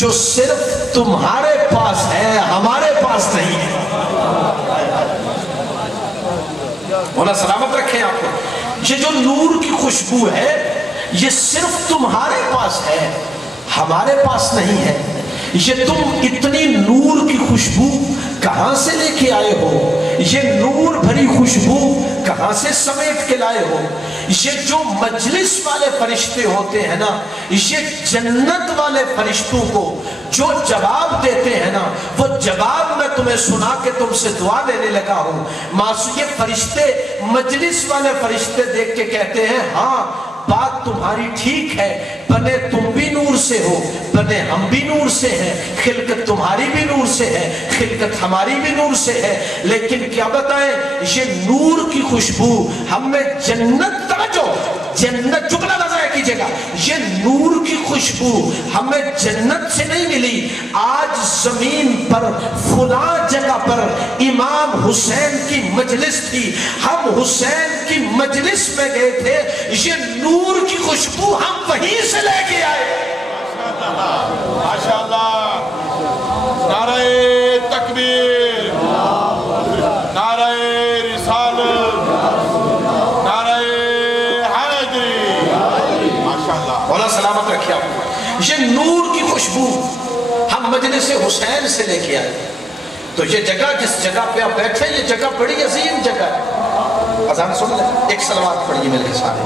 جو صرف تمہارے پاس ہے ہمارے پاس نہیں ہے. مولا سلامت رکھیں آپ کو. یہ جو نور کی خوشبو ہے یہ صرف تمہارے پاس ہے ہمارے پاس نہیں ہے. یہ تم اتنی نور کی خوشبو کہاں سے لے کے آئے ہو؟ یہ نور بھری خوشبو کہاں سے سمیٹ کے لائے ہو؟ یہ جو مجلس والے فرشتے ہوتے ہیں نا، یہ جنت والے فرشتوں کو جو جواب دیتے ہیں نا، وہ جواب میں تمہیں سنا کے تم سے دعا لینے لگا ہوں. یہ فرشتے مجلس والے فرشتے دیکھ کے کہتے ہیں ہاں بات تمہاری ٹھیک ہے، بنے تم بھی نور سے ہو، بنے ہم بھی نور سے ہیں، خلقت تمہاری بھی نور سے ہے، خلقت ہماری بھی نور سے ہے. لیکن کیا بتائیں، یہ نور کی خوشبو ہم میں جنت، توجہ جنت، جملہ نظر کیجئے گا، یہ نور کی خوشبو ہمیں جنت سے نہیں ملی. آج زمین پر فلاں جگہ پر امام حسین کی مجلس تھی، ہم حسین کی مجلس میں گئے تھے، یہ نور کی خوشبو ہم وہیں سے لے کے آئے. ماشاءاللہ. نعرہ تکبیر، نعرہ رسالت، نعرہ حیدری. ماشاءاللہ. مولا سلامت رکھے آپ کو. یہ نور کی خوشبو ہم مجلس حسین سے لے کے آئے. تو یہ جگہ جس جگہ پہ آپ بیٹھے یہ جگہ بڑی عظیم جگہ ہے. اذان سن لیں، ایک صلوات پڑھیے میرے کے ساتھ.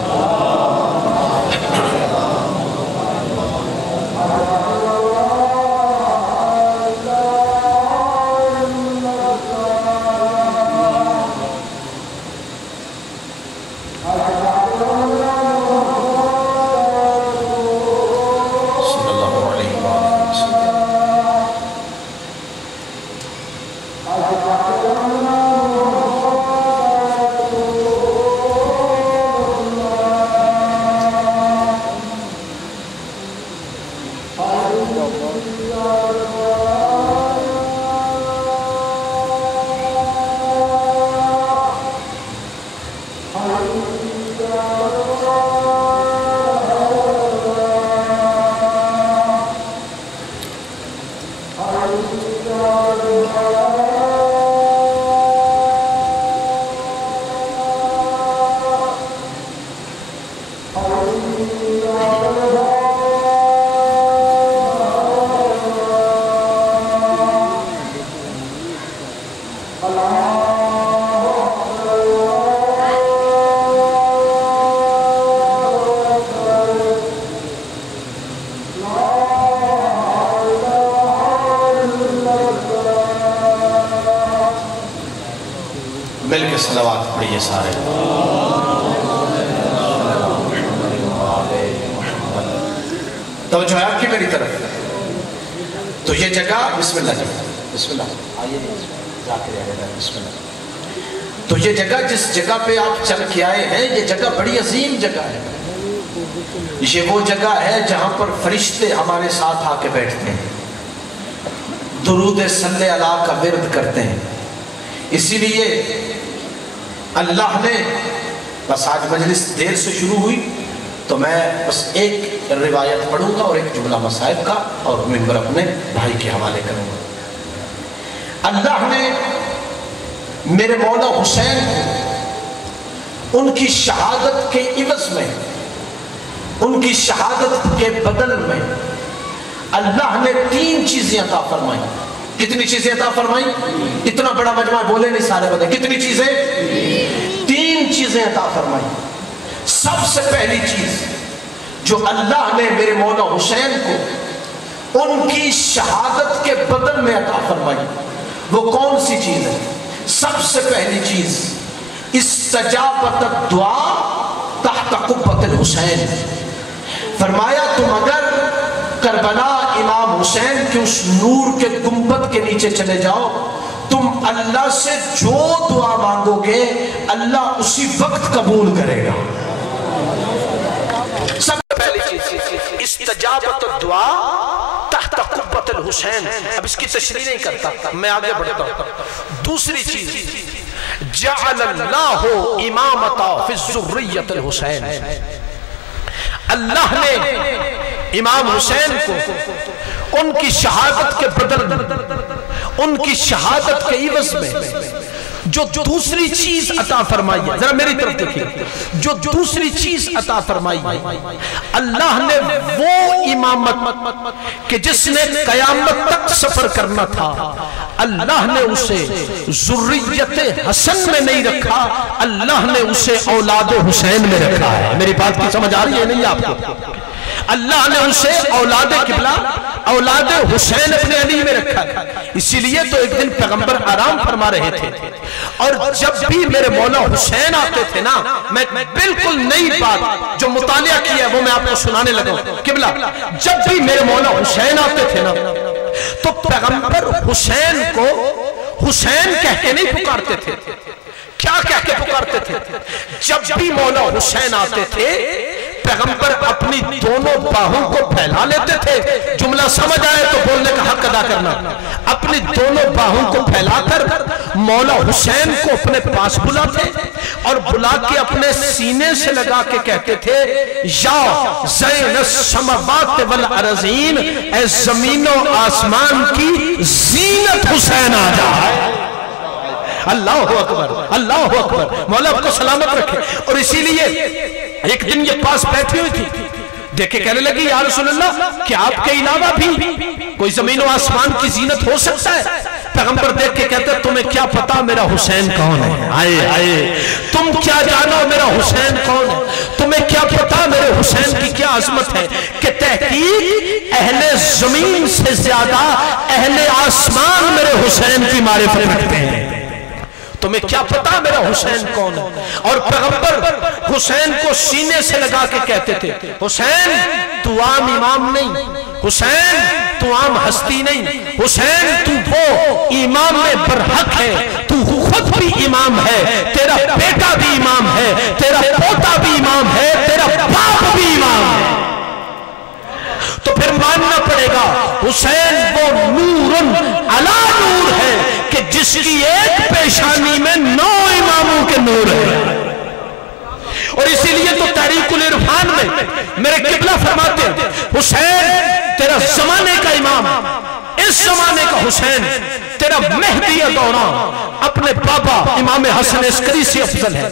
مل کے صلوات پڑھیے سارے. توجہ ہے آپ کی میری طرف. تو یہ جگہ بسم اللہ جی، بسم اللہ آئیے، بسم اللہ. تو یہ جگہ جس جگہ پہ آپ چل کے آئے ہیں یہ جگہ بڑی عظیم جگہ ہے. یہ وہ جگہ ہے جہاں پر فرشتے ہمارے ساتھ آ کے بیٹھتے ہیں، درود صلی اللہ کا ورد کرتے ہیں. اسی لیے اللہ نے، بس آج مجلس دیر سے شروع ہوئی تو میں بس ایک روایت پڑھوں گا اور ایک جملہ مصائب کا اور منبر اپنے بھائی کے حوالے کروں گا. اللہ نے میرے مولا حسین کو ان کی شہادت کے عوض میں، ان کی شہادت کے بدل میں اللہ نے 3 چیزیں عطا فرمائی. کتنی چیزیں عطا فرمائی؟ اتنا بڑا مجمع بولے نہیں سارے بتائیں. کتنی چیزیں؟ 3 چیزیں عطا فرمائی. سب سے پہلی چیز جو اللہ نے میرے مولا حسین کو ان کی شہادت کے بدل میں عطا فرمائی وہ کون سی چیز ہے؟ سب سے پہلی چیز استجابت الدعاء تحت قبۃ الحسین. فرمایا تم اگر کربلا امام حسین کے اس نور کے گنبد کے نیچے چلے جاؤ، تم اللہ سے جو دعا مانگو گے اللہ اسی وقت قبول کرے گا. سب سے پہلی چیز استجابت الدعاء تحت قبۃ الحسین. اب اس کی تشریح نہیں کرتا، میں آگے بڑھتا ہوں. دوسری چیز جعل اللہ امامتا فی الذریۃ الحسین. اللہ نے امام حسین کو ان کی شہادت کے بدل میں، ان کی شہادت کے عوض میں جو دوسری چیز عطا فرمائی ہے، ذرا میری طرف دیکھیں، جو دوسری چیز عطا فرمائی ہے، اللہ نے وہ امامت کہ جس نے قیامت تک سفر کرنا تھا، اللہ نے اسے ذریت حسن میں نہیں رکھا، اللہ نے اسے اولاد حسین میں رکھا ہے۔ میری بات کی سمجھ آ رہی ہے نہیں آپ کو؟ اللہ نے اسے اولاد قبلہ، اولاد حسین اپنے علی میں رکھا ہے۔ اسی لیے تو ایک دن پیغمبر آرام فرما رہے تھے، اور جب بھی میرے مولا حسین آتے تھے نا، میں بالکل نئی بات جو مطالعہ کیا ہے وہ میں آپ کو سنانے لگا ہوں۔ قبلہ جب بھی میرے مولا حسین آتے تھے نا تو پیغمبر حسین کو حسین کہہ کے نہیں پکارتے تھے، کیا کہہ کے پکارتے تھے؟ جب بھی مولا حسین آتے تھے پیغمبر اپنی دونوں باہوں کو پھیلا لیتے تھے، جملہ سمجھ آئے تو بولنے کا حق ادا کرنا، اپنی دونوں باہوں کو پھیلا کر مولا حسین کو اپنے پاس بلاتے اور بلا کے اپنے سینے سے لگا کے کہتے تھے یا زین السماوات والارضین، اے زمین و آسمان کی زینت حسین آ جائے۔ اللہ اکبر، اللہ اکبر، مولا آپ کو سلامت رکھے۔ اور اسی لیے ایک دن یہ پاس بیٹھی ہوئی تھی، دیکھے کہنے لگی یا رسول اللہ کہ آپ کے علاوہ بھی کوئی زمین و آسمان کی زینت ہو سکتا ہے؟ پیغمبر دیکھ کے کہتے تمہیں کیا پتا میرا حسین کون ہے؟ آئے آئے تم کیا جانو میرا حسین کون ہے؟ تمہیں کیا پتا میرے حسین کی کیا عظمت ہے کہ تحقیق اہل زمین سے زیادہ اہل آسمان میرے حسین کی معرفت رکھتے ہیں۔ تمہیں کیا پتا میرا حسین کون ہے؟ اور پیغمبر حسین کو سینے سے لگا کے کہتے تھے حسین تو عام امام نہیں، حسین تو عام ہستی نہیں، حسین تو وہ امام میں برحق ہے، تو خود بھی امام ہے، تیرا بیٹا بھی امام ہے، تیرا پوتا بھی امام ہے، تیرا باپ بھی امام ہے۔ تو پھر ماننا پڑے گا حسین وہ نور علی نور ہے کہ جس کی ایک پیشانی میں 9 اماموں کے نور ہے۔ اور اسی لیے تو تحریک العرفان میں میرے قبلہ فرماتے ہیں حسین تیرا زمانے کا امام، اس زمانے کا حسین تیرا مہدی دوران اپنے بابا امام حسن عسکری سے افضل ہے،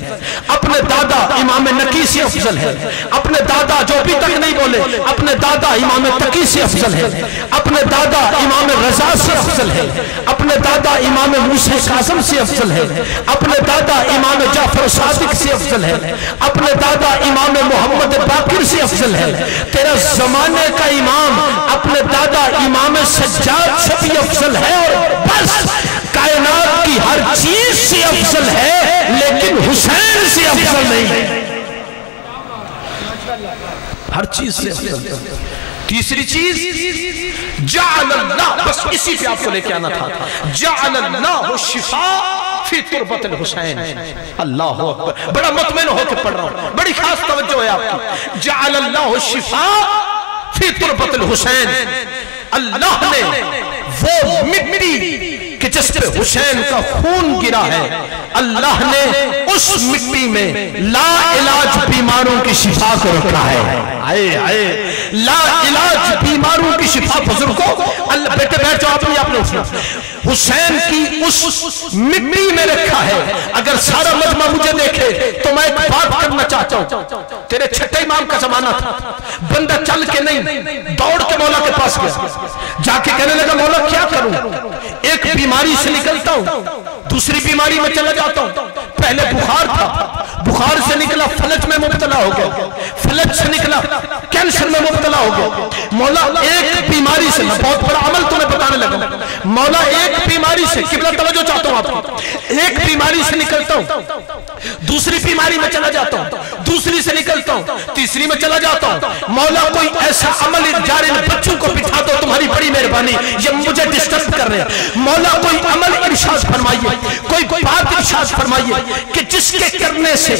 اپنے دادا امام نقی سے افضل ہے، اپنے دادا جو ابھی تک نہیں بولے اپنے دادا امام تقی سے افضل ہے، اپنے دادا امام رضا سے افضل ہے، اپنے دادا امام موسیٰ کاظم سے افضل ہے، اپنے دادا امام جعفر صادق سے افضل ہے، اپنے دادا امام محمد باقر سے افضل ہے۔ تیرا زمانے کا امام اپنے دادا امام سجاد سے بھی افضل ہے، اور بس کائنات کی ہر چیز سے افضل ہے لیکن حسین سے افضل نہیں، ہر چیز سے افضل ہے۔ تیسری چیز جعل اللہ، بس اسی پہ آپ کو لے کے آنا تھا، جعل اللہ شفاء فی تربت الحسین۔ اللہ اکبر، بڑا مطمئن ہو کے پڑھ رہا ہوں، بڑی خاص توجہ ہے آپ کی۔ جعل اللہ شفاء فی تربت الحسین، اللہ نے وہ مٹی کہ جس پہ حسین کا خون گرا ہے، اللہ نے اس مٹی میں لا علاج بیماروں کی شفا کو رکھا ہے۔ آئے آئے لا علاج بیماروں کی شفا بزرگوں، اللہ بیٹے بیٹھ جاؤ اپنی آپ نے اٹھنا، حسین کی اس مٹی میں رکھا ہے۔ اگر سارا مجمع مجھے دیکھے تو میں ایک بات کرنا چاہتا ہوں، تیرے چھٹے امام کا زمانہ تھا، بندہ چل کے نہیں دوڑ کے مولا کے پاس گیا، جا کے کہنے لگا مولا کیا کروں، ایک بیماری سے نکلتا ہوں دوسری بیماری میں چلا جاتا ہوں، پہلے بخار تھا، بخار سے نکلا فلج میں مبتلا ہو گیا، فلج سے نکلا کینسر میں مبتلا ہو گیا، مولا ایک بیماری سے، میں بہت بڑا عمل تمہیں بتانے لگا، مولا ایک بیماری سے، قبلہ توجہ چاہتا ہوں آپ کی، ایک بیماری سے نکلتا ہوں دوسری بیماری میں چلا جاتا ہوں، دوسری سے نکلتا ہوں تیسری میں چلا جاتا ہوں، مولا کوئی ایسا عمل جاری بچوں کو بٹھا دو، تمہاری بڑی مہربانی، یہ مجھے ڈسٹرب کر رہے ہیں، مولا کوئی عمل ارشاد فرمائیے، کوئی بات ارشاد فرمائیے کہ جس کے کرنے سے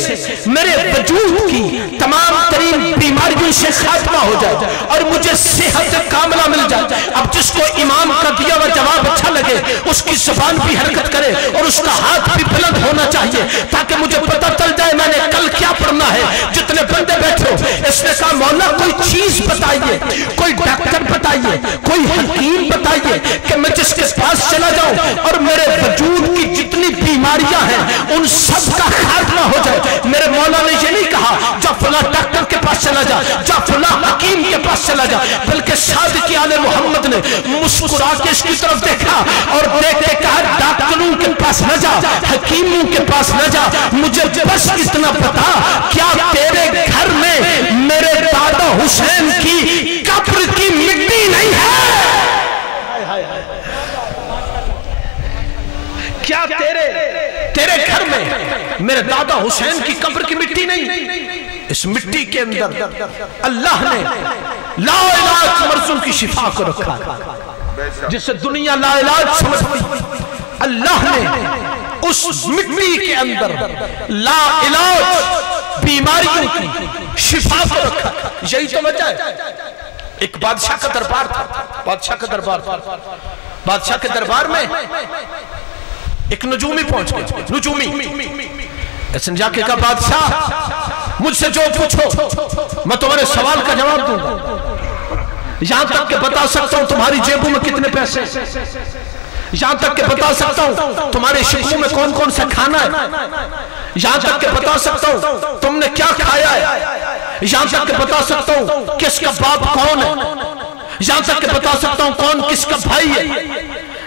میرے وجود کی تمام ترین بیماریوں سے خاتمہ ہو جائے اور مجھے صحت کاملہ مل جائے۔ اب جس کو امام کا دیا ہوا جواب اچھا لگے اس کی زبان بھی حرکت کرے اور اس کا ہاتھ بھی بلند ہونا چاہیے تاکہ مجھے پتہ چل جائے میں نے کل کیا پڑھنا ہے. جتنے بندے بیٹھے ہو اس نے کہا مولا کوئی چیز بتائیے, کوئی ڈاکٹر بتائیے, کوئی حکیم بتائیے کہ میں جس کے پاس چلا جاؤں اور میرے وجود کی جتنی بیماریاں ہیں ان سب کا خاتمہ ہو جائے. میرے مولا نے یہ نہیں کہا جا فلاں ڈاکٹر کے پاس چلا جا, جا فلاں حکیم کے پاس چلا جا, بلکہ صادق آل محمد نے مسکرا کے اس کی طرف دیکھا اور دیکھ کے کہا ڈاکٹروں کے پاس نہ جا, حکیموں کے پاس نہ جا, مجھے بس اتنا پتا کیا تیرے گھر میں میرے دادا حسین کی قبر کی مٹی نہیں ہے؟ کیا تیرے گھر میں میرے دادا حسین کی قبر کی مٹی نہیں؟ اس مٹی کے اندر اللہ نے لا علاج مرضوں کی شفا کو رکھا, جسے دنیا لا علاج سمجھتی, اللہ نے اس مٹی کے اندر لا علاج بیماریوں کی شفا کو رکھا. یہی تو وجہ ہے. ایک بادشاہ کا دربار تھا, بادشاہ کے دربار میں ایک نجومی پہنچ گئے. نجومی اس نے جا کے کہا بادشاہ مجھ سے جو پوچھو میں تمہارے سوال کا جواب دوں گا, یہاں تک کہ بتا سکتا ہوں تمہاری جیبوں میں کتنے پیسے, یہاں تک کہ بتا سکتا ہوں تمہارے شکموں میں کون کون سا کھانا ہے, یہاں تک کہ بتا سکتا ہوں تم نے کیا کھایا ہے, یہاں تک کہ بتا سکتا ہوں کس کا باپ کون ہے, یہاں تک کہ بتا سکتا ہوں کون کس کا بھائی ہے.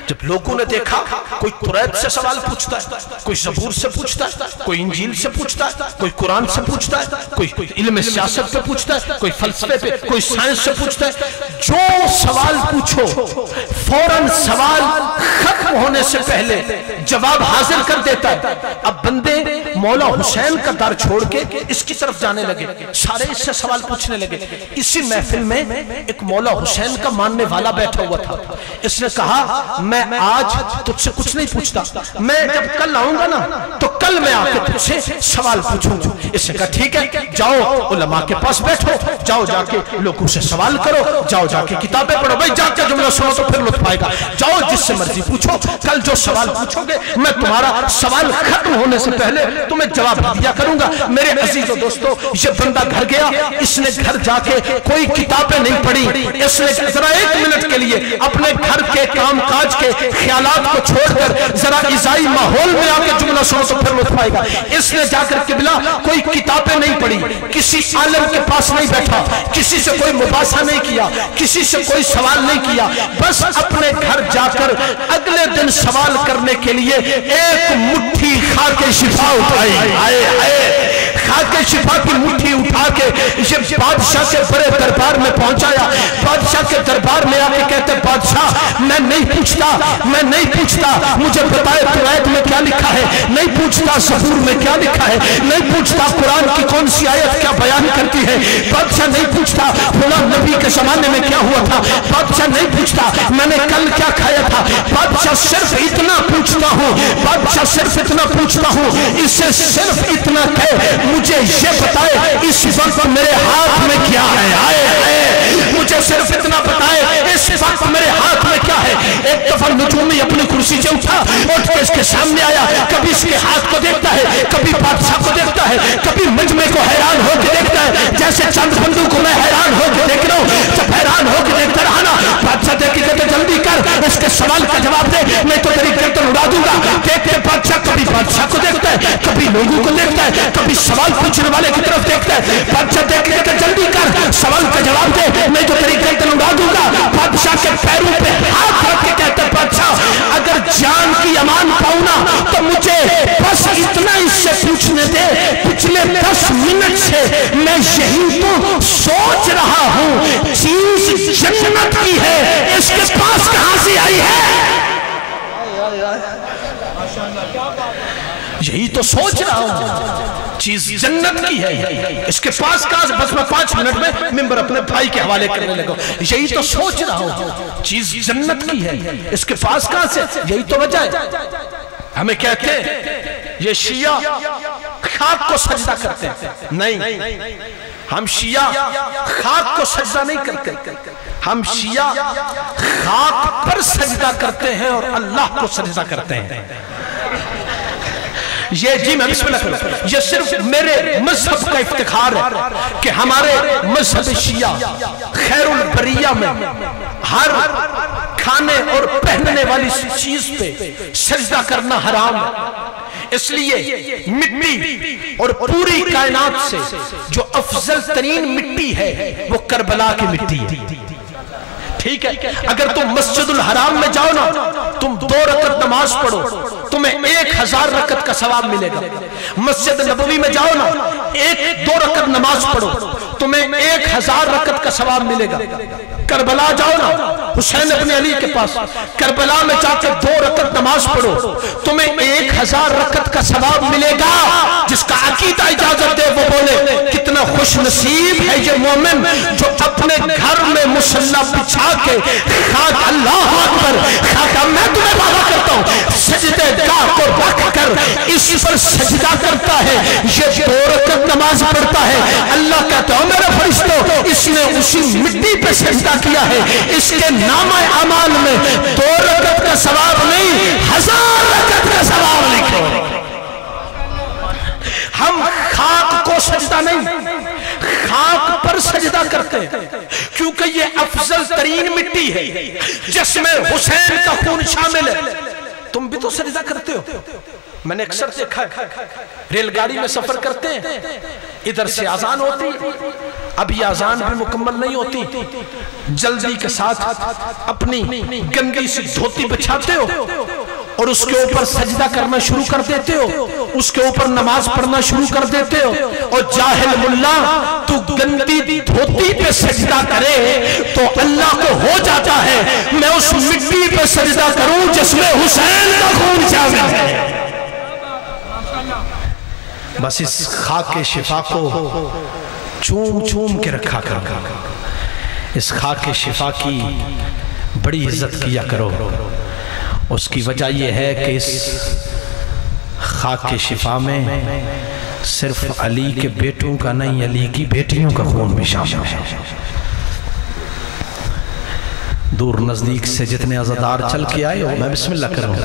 جب لوگوں نے دیکھا کوئی توریت سے سوال پوچھتا ہے, کوئی زبور سے پوچھتا ہے, کوئی انجیل سے پوچھتا ہے, کوئی قرآن سے پوچھتا ہے, کوئی علم سیاست پہ پوچھتا ہے, کوئی فلسفے پہ, کوئی سائنس سے پوچھتا ہے, جو سوال پوچھو فوراً سوال ختم ہونے سے پہلے جواب حاضر کر دیتا ہے. اب بندے مولا حسین کا در چھوڑ کے اس کی طرف جانے لگے, سارے اس سے سوال پوچھنے لگے. اسی محفل میں ایک مولا حسین کا ماننے والا بیٹھا ہوا تھا. اس نے کہا میں آج تجھ سے کچھ نہیں پوچھتا, میں جب کل آؤں گا نا تو کل میں آ کے تجھ سے سوال پوچھوں گا. اس نے کہا ٹھیک ہے, جاؤ علماء کے پاس بیٹھو, جاؤ جا کے لوگوں سے سوال کرو, جاؤ جا کے کتابیں پڑھو. بھائی جا کے جملہ سنو تو پھر لطف آئے گا. جاؤ جس سے مرضی پوچھو, کل جو سوال پوچھو گے میں تمہارا سوال ختم ہونے سے پہلے تمہیں جواب دیا کروں گا. میرے عزیز و دوستو, یہ بندہ گھر گیا, اس نے گھر جا کے کوئی کتابیں نہیں پڑھی, اس نے ذرا ایک منٹ کے لیے اپنے گھر کے کام کاج کے خیالات کو چھوڑ کر ذرا عیسائی ماحول میں آ کے جملہ سنو تو پھر لطف آئے گا. اس نے جا کر قبلہ کوئی کتابیں نہیں پڑھی, کسی عالم کے پاس نہیں بیٹھا, کسی سے کوئی مباحثہ نہیں کیا, کسی سے کوئی سوال نہیں کیا, بس اپنے گھر جا کر اگلے دن سوال کرنے کے لیے ایک مٹھی خاک شفا اٹھائی. خاک شفا کی مٹھی اٹھا کے یہ بادشاہ کے بڑے دربار میں پہنچایا. بادشاہ کے دربار میں آ کے کہتے بادشاہ میں نہیں پوچھتا مجھے بتائے توریت میں کیا لکھا ہے, نہیں پوچھتا زبور میں کیا لکھا ہے, نہیں پوچھتا قرآن کی کون سی آیت کیا بیان کرتی ہے, بادشاہ نہیں پوچھتا فلاں نبی کے زمانے میں کیا ہوا تھا, بادشاہ نہیں پوچھتا میں نے کل کیا کھایا تھا, بادشاہ صرف اتنا پوچھتا ہوں اسے صرف اتنا کہ مجھے یہ بتائے اس وقت میرے ہاتھ میں کیا ہے, مجھے صرف اتنا بتائے اس وقت میرے ہاتھ میں کیا ہے. ایک دفعہ نجومی اپنی کرسی سے اٹھا, اٹھ کے اس کے سامنے آیا, کبھی اس کے ہاتھ کو دیکھتا ہے, کبھی بادشاہ کو دیکھتا ہے, کبھی مجمع کو حیران ہو کے دیکھتا ہے, جیسے چند بندوں کو میں حیران ہو کے دیکھ رہا ہوں. جب حیران ہو کے دیکھتا رہا نا, بادشاہ دیکھ کے کہتے جلدی کر اس کے سوال کا جواب دے, میں تو تیری گردن اڑا دوں گا. دیکھ کے بادشاہ کبھی بادشاہ کو دیکھتا ہے, کبھی لوگوں کو دیکھتا ہے, کبھی سوال پوچھنے والے کی طرف دیکھتا ہے. بادشاہ دیکھ کے کہتے جلدی کر سوال کا جواب دے, میں تو تیری گردن اڑا دوں گا. بادشاہ کے پیروں پہ ہاتھ رکھ کے کہتے بادشاہ اگر جان کی امان پاؤں نا تو مجھے بس اتنا اس سے پوچھنے دے, پچھلے 10 منٹ سے میں یہی تو سوچ رہا ہوں چیز جنت کی ہے, اس کے پاس کہاں سے آئی ہے, یہی تو سوچ رہا ہوں چیز جنت کی ہے, اس کے پاس کہاں سے, بس میں 5 منٹ میں ممبر اپنے بھائی کے حوالے کرنے لگا, یہی تو سوچ رہا ہوں چیز جنت کی ہے, اس کے پاس کہاں سے, یہی تو وجہ ہے. ہمیں کہتے ہیں یہ شیعہ خاک کو سجدہ کرتے ہیں, نہیں, ہم شیعہ خاک کو سجدہ نہیں کرتے, ہم شیعہ خاک پر سجدہ کرتے ہیں اور اللہ کو سجدہ کرتے ہیں. یہ جی میں بسم اللہ کروں، یہ صرف میرے مذہب کا افتخار ہے کہ ہمارے مذہب شیعہ خیر البریہ میں ہر کھانے اور پہننے والی چیز پہ سجدہ کرنا حرام ہے. اس لیے مٹی اور پوری کائنات سے جو افضل ترین مٹی ہے وہ کربلا کی مٹی ہے. ٹھیک ہے، اگر تم مسجد الحرام میں جاؤ نا، تم 2 رکعت نماز پڑھو، تمہیں 1000 رکعت کا ثواب ملے گا. مسجد نبوی میں جاؤ نا، 2 رکعت نماز پڑھو، تمہیں 1000 رکعت کا ثواب ملے گا. کربلا جاؤ نا، حسین ابن علی کے پاس، کربلا میں جا کے 2 رکعت نماز پڑھو، تمہیں 1000 رکعت کا ثواب ملے گا. جس کا عقیدہ اجازت دے وہ بولے کتنا خوش نصیب ہے یہ مومن جو اپنے گھر میں مصلی بچھا کے خاک اللہ اکبر خاک میں تمہیں وعدہ کرتا ہوں سجدے گاہ کو رکھ کر اس پر سجدہ کرتا ہے. یہ 2 رکعت نماز پڑھتا ہے. اللہ کہتا ہے میرے فرشتوں اس نے اسی مٹی پہ سجدہ کیا ہے، اس کے نامہ اعمال میں 2 رکعت کا ثواب نہیں 1000 رکعت کا ثواب لکھو. ہم خاک کو سجدہ نہیں، خاک پر سجدہ کرتے ہیں کیونکہ یہ افضل ترین مٹی ہے جس میں حسین کا خون شامل ہے. تم بھی تو سجدہ کرتے ہو. میں نے اکثر دیکھا ہے ریل گاڑی میں سفر کرتے ہیں، ادھر سے اذان ہوتی، اب یہ اذان بھی مکمل نہیں ہوتی، جلدی کے ساتھ اپنی گندی سی دھوتی بچھاتے ہو اور اس کے اوپر سجدہ کرنا شروع کر دیتے ہو، اس کے اوپر نماز پڑھنا شروع کر دیتے ہو. اور جاہل ملا تو گندی دھوتی پہ سجدہ کرے تو اللہ کو ہو جاتا ہے میں اس مٹی پہ سجدہ کروں جس میں حسین کا خون شامل ہے. بس اس خاک شفا کو چوم چوم کے رکھا کرو، اس خاک شفا کی بڑی عزت کیا کرو. اس کی وجہ یہ ہے کہ اس خاک شفا میں صرف علی کے بیٹوں کا نہیں، علی کی بیٹیوں کا خون بھی شامل ہے. دور نزدیک سے جتنے عزادار چل کے آئے ہو، میں بسم اللہ کروں.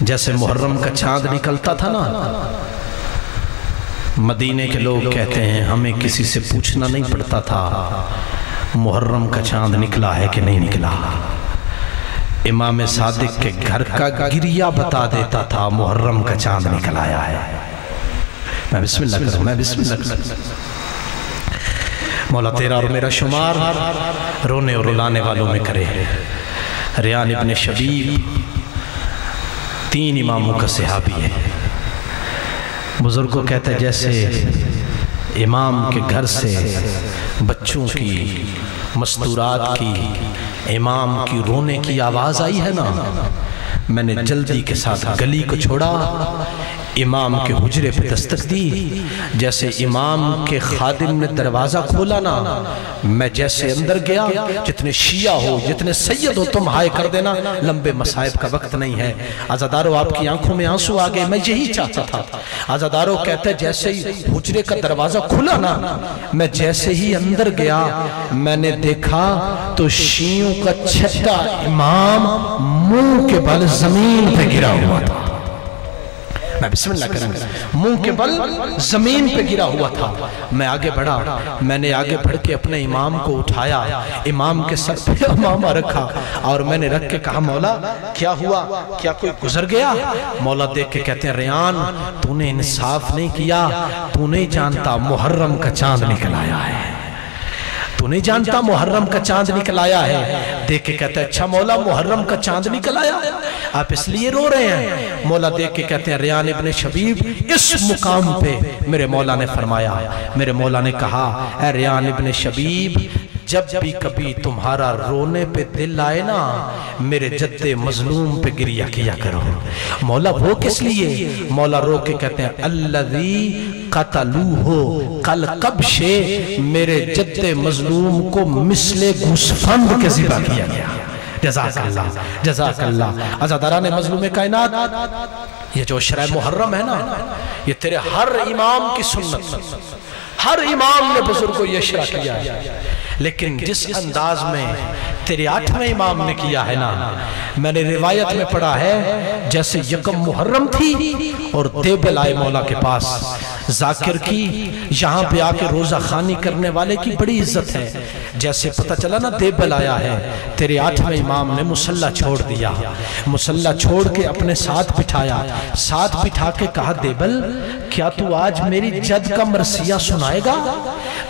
جیسے محرم کا چاند نکلتا تھا نا، مدینے کے لوگ کہتے ہیں ہمیں کسی سے پوچھنا نہیں پڑتا تھا محرم کا چاند نکلا ہے کہ نہیں نکلا. امام صادق کے گھر کا گریہ بتا دیتا تھا محرم کا چاند نکل آیا ہے. میں بسم اللہ کروں، میں بسم اللہ کروں. مولا تیرا اور میرا شمار رونے اور رلانے والوں میں کرے. ریان ابن شبیب 3 اماموں کا صحابی ہے. بزرگوں کہتے ہیں جیسے امام کے گھر سے بچوں کی مستورات کی، امام کی رونے کی آواز آئی ہے نا، میں نے جلدی کے ساتھ گلی کو چھوڑا، امام کے حجرے پہ دستک دی. جیسے امام کے خادم نے دروازہ کھولا نا، میں جیسے اندر گیا، جتنے شیعہ ہو جتنے سید ہو تم ہائے کر دینا، لمبے مصائب کا وقت نہیں ہے. عزادارو آپ کی آنکھوں میں آنسو آگئے، میں یہی چاہتا تھا. عزادارو کہتے ہیں جیسے ہی حجرے کا دروازہ کھولا نا، میں جیسے ہی اندر گیا، میں نے دیکھا تو شیعوں کا چھٹا امام منہ کے بل زمین پہ گرا ہوا تھا. میں بسم اللہ کروں، منہ کے بل زمین پہ گرا ہوا تھا. میں آگے بڑھا، میں نے آگے بڑھ کے اپنے امام کو اٹھایا، امام کے سر پہ امامہ رکھا اور میں نے رکھ کے کہا مولا کیا ہوا، کیا کوئی گزر گیا؟ مولا دیکھ کے کہتے ہیں ریان تو نے انصاف نہیں کیا، تو نہیں جانتا محرم کا چاند نکل آیا ہے، تو نہیں جانتا محرم کا چاند نکل آیا ہے. دیکھ کے کہتے ہیں اچھا مولا محرم کا چاند نکل آیا، آپ اس لیے رو رہے ہیں؟ مولا دیکھ کے کہتے ہیں ریان ابن شبیب اس مقام پہ میرے مولا نے فرمایا، میرے مولا نے کہا اے ریان ابن شبیب جب بھی کبھی تمہارا رونے پہ دل آئے نا، میرے جد مظلوم پہ گریہ کیا کرو. مولا وہ کس لیے؟ مولا رو کے کہتے ہیں الذی قتلوہ کل قبش، میرے جد مظلوم کو مثل گوسفند کے ذبح کیا گیا. جزاک اللہ جزاک اللہ. عزاداران مظلوم کائنات، یہ جو شرع محرم ہے نا، یہ تیرے ہر امام کی سنت، ہر امام نے بزرگوں یہ شرع کیا ہے. لیکن جس انداز میں تیرے 8ویں امام نے کیا ہے نا، میں نے روایت میں پڑھا ہے جیسے یکم محرم تھی اور دیبل آئے مولا کے پاس، ذاکر کی یہاں پہ آ کے روزہ خانی کرنے والے کی بڑی عزت ہے، جیسے پتہ چلا نا دیبل آیا ہے، تیرے 8ویں امام نے مصلی چھوڑ دیا، مصلی چھوڑ کے اپنے ساتھ بٹھایا، ساتھ بٹھا کے کہا دیبل کیا تو آج میری جد کا مرثیہ سنائے گا؟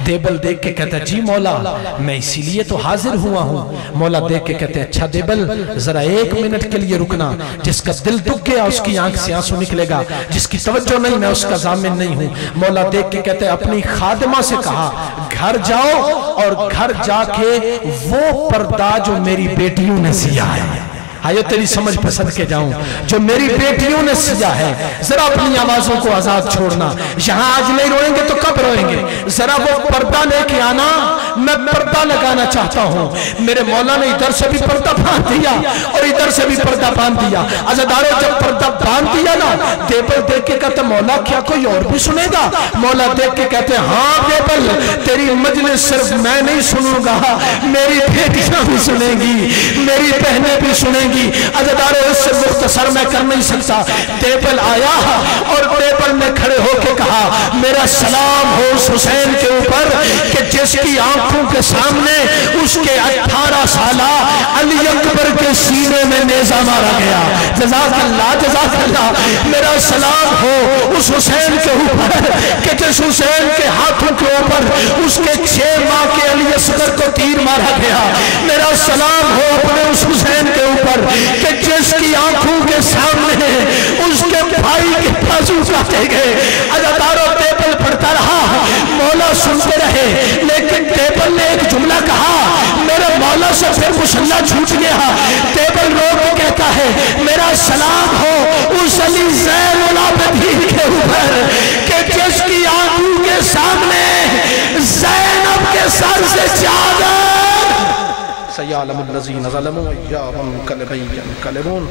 دیبل دیکھ کے کہتا ہے جی مولا میں اسی لیے تو حاضر ہوا ہوں۔ مولا دیکھ کے کہتے ہیں اچھا دیبل ذرا 1 منٹ کے لیے رکنا، جس کا دل دکھ گیا اس کی آنکھ سے آنسو نکلے گا، جس کی توجہ نہیں میں اس کا ضامن نہیں ہوں۔ مولا دیکھ کے کہتے ہیں اپنی خادمہ سے کہا گھر جاؤ اور گھر جا کے وہ پردہ جو میری بیٹیوں نے سیا ہے، آئیو تیری سمجھ پسند کے جاؤں، جو میری بیٹیوں نے سیا ہے، ذرا اپنی آوازوں کو آزاد چھوڑنا، یہاں آج نہیں روئیں گے تو کب روئیں گے، ذرا وہ پردہ لے کے آنا، میں پردہ لگانا چاہتا ہوں۔ میرے مولا نے ادھر سے بھی پردہ باندھ دیا اور ادھر سے بھی پردہ باندھ دیا، عزاداروں جب پردہ باندھ دیا نا، دیبل دیکھ کے کہتے مولا کیا کوئی اور بھی سنے گا؟ مولا دیکھ کے کہتے ہاں دیبل تیری مجلس صرف میں نہیں سنوں گا، میری بیٹیاں بھی سنیں گی، میری بہنیں بھی سنیں گی۔ عزاداروں اس سے مختصر میں کر نہیں سکتا۔ دیبل آیا اور دیبل نے کھڑے ہو کے کہا میرا سلام ہو اس حسین کے اوپر کہ جس کی آنکھوں کے سامنے اس کے 18 سالہ علی اکبر کے سینے میں نیزہ مارا گیا۔ جزاک اللہ جزاک اللہ، میرا سلام ہو اس حسین کے اوپر کہ جس حسین کے ہاتھوں کے اوپر اس کے 6 ماہ کے علی اصغر کو تیر مارا گیا۔ میرا سلام ہو اپنے اس حسین کے اوپر کہ جس کی آنکھوں کے سامنے اس کے بھائی کے بازو کاٹے گئے۔ عزاداروں دیبل پڑھتا رہا، مولا سنتے رہے، لیکن دیبل نے ایک جملہ کہا، میرے مولا سے پھر مصلی چھوٹ گیا۔ دیبل رو کے کہتا ہے میرا سلام ہو اس علی زین العابدین کے اوپر کہ جس کی آنکھوں کے سامنے زینب کے سر سے چادر سیعلم الذین ظلموا ایہم کلبین کلبون